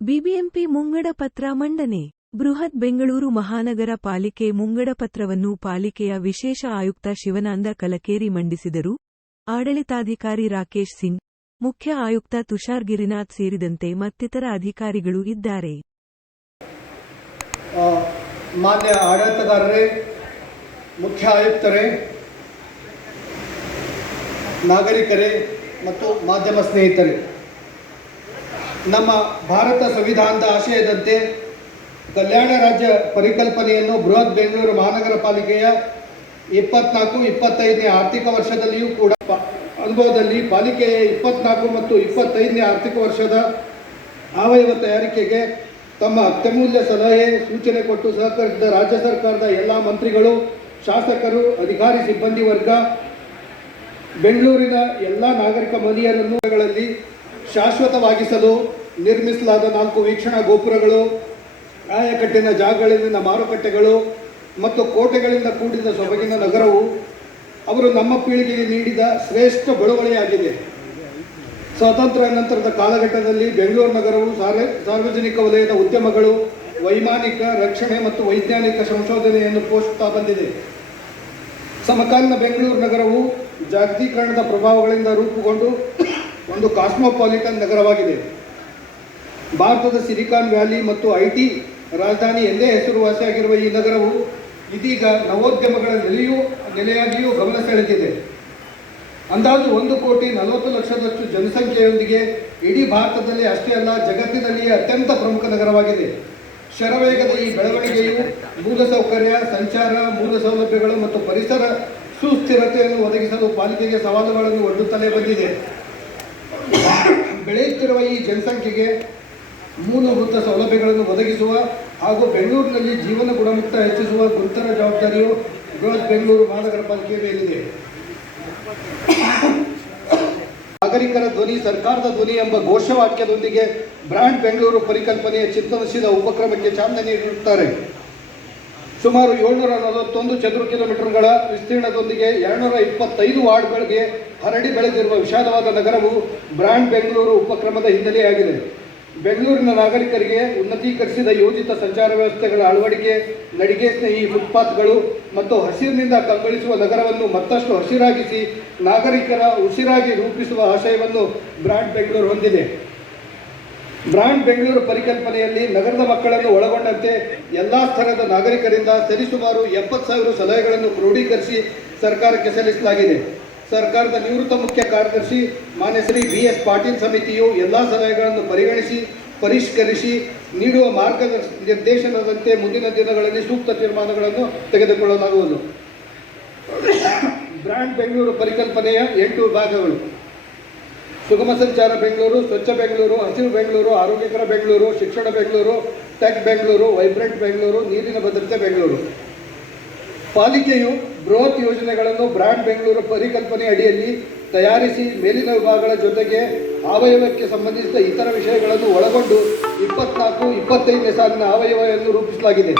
BBMP ಮುಂಗಡ ಪತ್ರ ಮಂಡನೆ. ಬೃಹತ್ ಬೆಂಗಳೂರು ಮಹಾನಗರ ಪಾಲಿಕೆ ಮುಂಗಡ ಪತ್ರವನ್ನು ಪಾಲಿಕೆಯ ವಿಶೇಷ ಆಯುಕ್ತ ಶಿವನಾಂದ ಕಲಕೇರಿ ಮಂಡಿಸಿದರು. ಆಡಳಿತಾಧಿಕಾರಿ ರಾಕೇಶ್ ಸಿಂಗ್, ಮುಖ್ಯ ಆಯುಕ್ತ ತುಷಾರ್ ಗಿರಿನಾಥ್ ಸೇರಿದಂತೆ ಮತ್ತಿತರ ಅಧಿಕಾರಿಗಳು ಇದ್ದಾರೆ. ಮಾನ್ಯ ಆಡಳಿತಗಾರರೇ, ಮುಖ್ಯ ಆಯುಕ್ತರೇ, ನಾಗರಿಕರೇ ಮತ್ತು ಮಾಧ್ಯಮ ಸ್ನೇಹಿತರೆ. ನಮ್ಮ ಭಾರತ ಸಂವಿಧಾನದ ಆಶಯದಂತೆ ಕಲ್ಯಾಣ ರಾಜ್ಯ ಪರಿಕಲ್ಪನೆಯನ್ನು ಬೃಹತ್ ಬೆಂಗಳೂರು ಮಹಾನಗರ ಪಾಲಿಕೆಯ ಇಪ್ಪತ್ನಾಲ್ಕು, ಇಪ್ಪತ್ತೈದನೇ ಆರ್ಥಿಕ ವರ್ಷದಲ್ಲಿಯೂ ಕೂಡ ಅನುಭವದಲ್ಲಿ ಪಾಲಿಕೆಯ ಇಪ್ಪತ್ನಾಲ್ಕು ಮತ್ತು ಇಪ್ಪತ್ತೈದನೇ ಆರ್ಥಿಕ ವರ್ಷದ ಸಾವಯವ ತಯಾರಿಕೆಗೆ ತಮ್ಮ ಅತ್ಯಮೂಲ್ಯ ಸಲಹೆ, ಸೂಚನೆ ಕೊಟ್ಟು ಸಹಕರಿಸಿದ ರಾಜ್ಯ ಸರ್ಕಾರದ ಎಲ್ಲ ಮಂತ್ರಿಗಳು, ಶಾಸಕರು, ಅಧಿಕಾರಿ, ಸಿಬ್ಬಂದಿ ವರ್ಗ, ಬೆಂಗಳೂರಿನ ಎಲ್ಲ ನಾಗರಿಕ ಮನೆಯನ್ನುಗಳಲ್ಲಿ ಶಾಶ್ವತವಾಗಿಸಲು ನಿರ್ಮಿಸಲಾದ ನಾಲ್ಕು ವೀಕ್ಷಣಾ ಗೋಪುರಗಳು ಆಯಕಟ್ಟಿನ ಜಾಗಗಳಲ್ಲಿನ ಮಾರುಕಟ್ಟೆಗಳು ಮತ್ತು ಕೋಟೆಗಳಿಂದ ಕೂಡಿದ ಸೊಬಗಿನ ನಗರವು ಅವರು ನಮ್ಮ ಪೀಳಿಗೆಗೆ ನೀಡಿದ ಶ್ರೇಷ್ಠ ಬಳುವಳಿಯಾಗಿದೆ. ಸ್ವಾತಂತ್ರ್ಯ ನಂತರದ ಕಾಲಘಟ್ಟದಲ್ಲಿ ಬೆಂಗಳೂರು ನಗರವು ಸಾರ್ವ, ಸಾರ್ವಜನಿಕ ವಲಯದ ಉದ್ಯಮಗಳು, ವೈಮಾನಿಕ, ರಕ್ಷಣೆ ಮತ್ತು ವೈಜ್ಞಾನಿಕ ಸಂಶೋಧನೆಯನ್ನು ಪೋಷಿಸುತ್ತಾ ಬಂದಿದೆ. ಸಮಕಾಲೀನ ಬೆಂಗಳೂರು ನಗರವು ಜಾಗತೀಕರಣದ ಪ್ರಭಾವಗಳಿಂದ ರೂಪುಗೊಂಡು ಒಂದು ಕಾಸ್ಮೋಪಾಲಿಟನ್ ನಗರವಾಗಿದೆ. ಭಾರತದ ಸಿಲಿಕಾನ್ ವ್ಯಾಲಿ ಮತ್ತು ಐ ಟಿ ರಾಜಧಾನಿ ಎಂದೇ ಹೆಸರುವಾಸಿಯಾಗಿರುವ ಈ ನಗರವು ಇದೀಗ ನವೋದ್ಯಮಗಳ ನೆಲೆಯೂ, ನೆಲೆಯಾಗಿಯೂ ಗಮನ ಸೆಳೆದಿದೆ. ಅಂದಾಜು ಒಂದು ಕೋಟಿ ನಲವತ್ತು ಲಕ್ಷದಷ್ಟು ಜನಸಂಖ್ಯೆಯೊಂದಿಗೆ ಇಡೀ ಭಾರತದಲ್ಲಿ ಅಷ್ಟೇ ಅಲ್ಲ, ಜಗತ್ತಿನಲ್ಲಿಯೇ ಅತ್ಯಂತ ಪ್ರಮುಖ ನಗರವಾಗಿದೆ. ಶರವೇಗದ ಈ ಬೆಳವಣಿಗೆಯು ಮೂಲಸೌಕರ್ಯ, ಸಂಚಾರ ಮೂಲ ಸೌಲಭ್ಯಗಳು ಮತ್ತು ಪರಿಸರ ಸುಸ್ಥಿರತೆಯನ್ನು ಒದಗಿಸಲು ಪಾಲಿಕೆಗೆ ಸವಾಲುಗಳನ್ನು ಒಡ್ಡುತ್ತಲೇ ಬಂದಿದೆ. ಬೆಳೆಯುತ್ತಿರುವ ಈ ಜನಸಂಖ್ಯೆಗೆ ಮೂಲಭೂತ ಸೌಲಭ್ಯಗಳನ್ನು ಒದಗಿಸುವ ಹಾಗೂ ಬೆಂಗಳೂರಿನಲ್ಲಿ ಜೀವನ ಗುಣಮಟ್ಟ ಹೆಚ್ಚಿಸುವ ಗುರುತರ ಜವಾಬ್ದಾರಿಯು ಬೃಹತ್ ಬೆಂಗಳೂರು ಮಹಾನಗರ ಪಾಲಿಕೆಯ ಮೇಲಿದೆ. ನಾಗರಿಕರ ಧ್ವನಿ, ಸರ್ಕಾರದ ಧ್ವನಿ ಎಂಬ ಘೋಷವಾಕ್ಯದೊಂದಿಗೆ ಬ್ರ್ಯಾಂಡ್ ಬೆಂಗಳೂರು ಪರಿಕಲ್ಪನೆಯ ಚಿಂತನಶೀಲ ಉಪಕ್ರಮಕ್ಕೆ ಚಾಲನೆ ನೀಡಿರುತ್ತಾರೆ ಸುಮಾರು ಏಳ್ನೂರ ನಲವತ್ತೊಂದು ಚದುರ ಕಿಲೋಮೀಟರ್ಗಳ ವಿಸ್ತೀರ್ಣದೊಂದಿಗೆ ಎರಡ್ನೂರ ಇಪ್ಪತ್ತೈದು ವಾರ್ಡ್ಗಳಿಗೆ ಹರಡಿ ಬೆಳೆದಿರುವ ವಿಶಾಲವಾದ ನಗರವು ಬ್ರಾಂಡ್ ಬೆಂಗಳೂರು ಉಪಕ್ರಮದ ಹಿನ್ನೆಲೆಯಾಗಿದೆ ಬೆಂಗಳೂರಿನ ನಾಗರಿಕರಿಗೆ ಉನ್ನತೀಕರಿಸಿದ ಯೋಜಿತ ಸಂಚಾರ ವ್ಯವಸ್ಥೆಗಳ ಅಳವಡಿಕೆ, ನಡಿಗೆ ಸ್ನೇಹಿ ಫುಟ್ಪಾತ್ಗಳು ಮತ್ತು ಹಸಿರಿನಿಂದ ಕಂಗೊಳಿಸುವ ನಗರವನ್ನು ಮತ್ತಷ್ಟು ಹಸಿರಾಗಿಸಿ ನಾಗರಿಕರ ಉಸಿರಾಗಿ ರೂಪಿಸುವ ಆಶಯವನ್ನು ಬ್ರಾಂಡ್ ಬೆಂಗಳೂರು ಹೊಂದಿದೆ. ಬ್ರಾಂಡ್ ಬೆಂಗಳೂರು ಪರಿಕಲ್ಪನೆಯಲ್ಲಿ ನಗರದ ಮಕ್ಕಳನ್ನು ಒಳಗೊಂಡಂತೆ ಎಲ್ಲ ಸ್ತರದ ನಾಗರಿಕರಿಂದ ಸರಿಸುಮಾರು ಎಪ್ಪತ್ತು ಸಾವಿರ ಸಲಹೆಗಳನ್ನು ಕ್ರೋಢೀಕರಿಸಿ ಸರ್ಕಾರಕ್ಕೆ ಸಲ್ಲಿಸಲಾಗಿದೆ. ಸರ್ಕಾರದ ನಿವೃತ್ತ ಮುಖ್ಯ ಕಾರ್ಯದರ್ಶಿ ಮಾನ್ಯ ಶ್ರೀ ಬಿ ಎಸ್ ಪಾಟೀಲ್ ಸಮಿತಿಯು ಎಲ್ಲ ಸಲಹೆಗಳನ್ನು ಪರಿಗಣಿಸಿ, ಪರಿಷ್ಕರಿಸಿ, ನೀಡುವ ಮಾರ್ಗದರ್ಶ ನಿರ್ದೇಶನದಂತೆ ಮುಂದಿನ ದಿನಗಳಲ್ಲಿ ಸೂಕ್ತ ತೀರ್ಮಾನಗಳನ್ನು ತೆಗೆದುಕೊಳ್ಳಲಾಗುವುದು. ಬ್ರಾಂಡ್ ಬೆಂಗಳೂರು ಪರಿಕಲ್ಪನೆಯ ಎಂಟು ಭಾಗಗಳು. ಸುಗಮ ಸಂಚಾರ ಬೆಂಗಳೂರು, ಸ್ವಚ್ಛ ಬೆಂಗಳೂರು, ಹಸಿರು ಬೆಂಗಳೂರು, ಆರೋಗ್ಯಕರ ಬೆಂಗಳೂರು, ಶಿಕ್ಷಣ ಬೆಂಗಳೂರು, ಟೆಕ್ ಬೆಂಗಳೂರು, ವೈಬ್ರೆಂಟ್ ಬೆಂಗಳೂರು, ನೀರಿನ ಭದ್ರತೆ ಬೆಂಗಳೂರು. ಪಾಲಿಕೆಯು ಬೃಹತ್ ಯೋಜನೆಗಳನ್ನು ಬ್ರ್ಯಾಂಡ್ ಬೆಂಗಳೂರು ಪರಿಕಲ್ಪನೆ ಅಡಿಯಲ್ಲಿ ತಯಾರಿಸಿ ಮೇಲಿನ ವಿಭಾಗಗಳ ಜೊತೆಗೆ ಅವಯವಕ್ಕೆ ಸಂಬಂಧಿಸಿದ ಇತರ ವಿಷಯಗಳನ್ನು ಒಳಗೊಂಡು ಇಪ್ಪತ್ನಾಲ್ಕು, ಇಪ್ಪತ್ತೈದನೇ ಸಾಲಿನ ಅವಯವವನ್ನು ರೂಪಿಸಲಾಗಿದೆ.